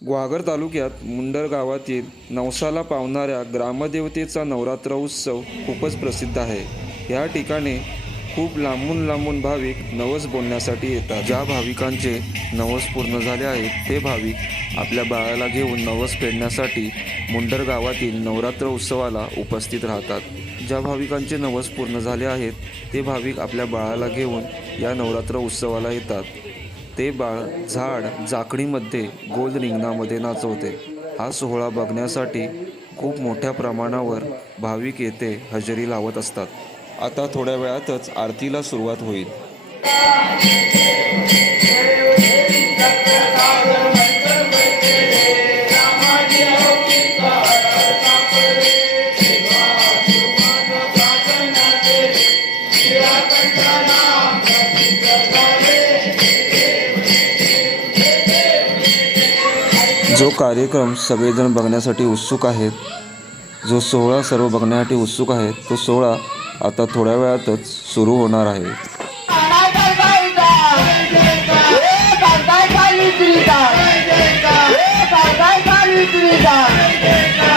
ग्वागर तालुक्यात मुंडर गावातील नवसाला पावणाऱ्या ग्रामदेवतेचा नवरात्र उत्सव खूपच प्रसिद्ध आहे. या ठिकाणी खूप लांबून लांबून भाविक नवस बोलण्यासाठी येतात. ज्या भाविकांचे नवस पूर्ण झाले आहेत ते भाविक आपल्या बाळाला घेऊन नवस फेडण्यासाठी मुंडर गावातील नवरात्र उत्सवाला उपस्थित राहतात. ज्या भाविकांचे नवस पूर्ण झाले आहेत ते भाविक आपल्या बाळाला घेऊन या नवरात्र उत्सवाला येतात. ते बाळ झाड झाकणीमध्ये गोल रिंगणामध्ये नाचवते. हा सोहळा बघण्यासाठी खूप मोठ्या प्रमाणावर भाविक येथे हजेरी लावत असतात. आता थोड्या वेळातच आरतीला सुरुवात होईल. जो कार्यक्रम सगळेजण बघण्यासाठी उत्सुक आहेत जो सोहळा सर्व बघण्यासाठी उत्सुक आहेत तो सोहळा आता थोड्या वेळातच सुरू होणार आहे. यांची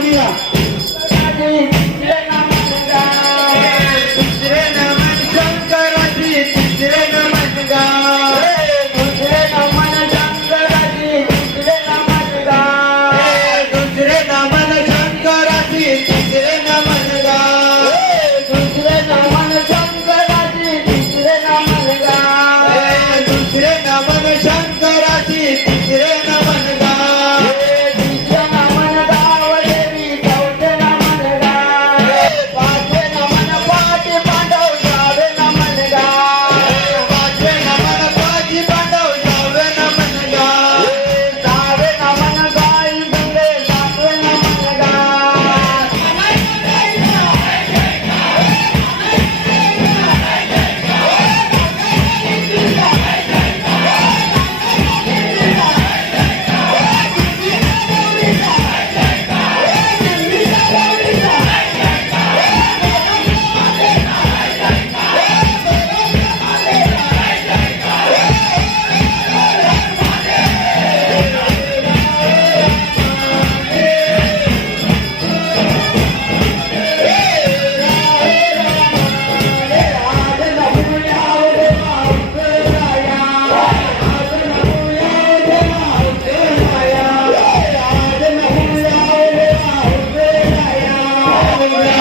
kia. Lord.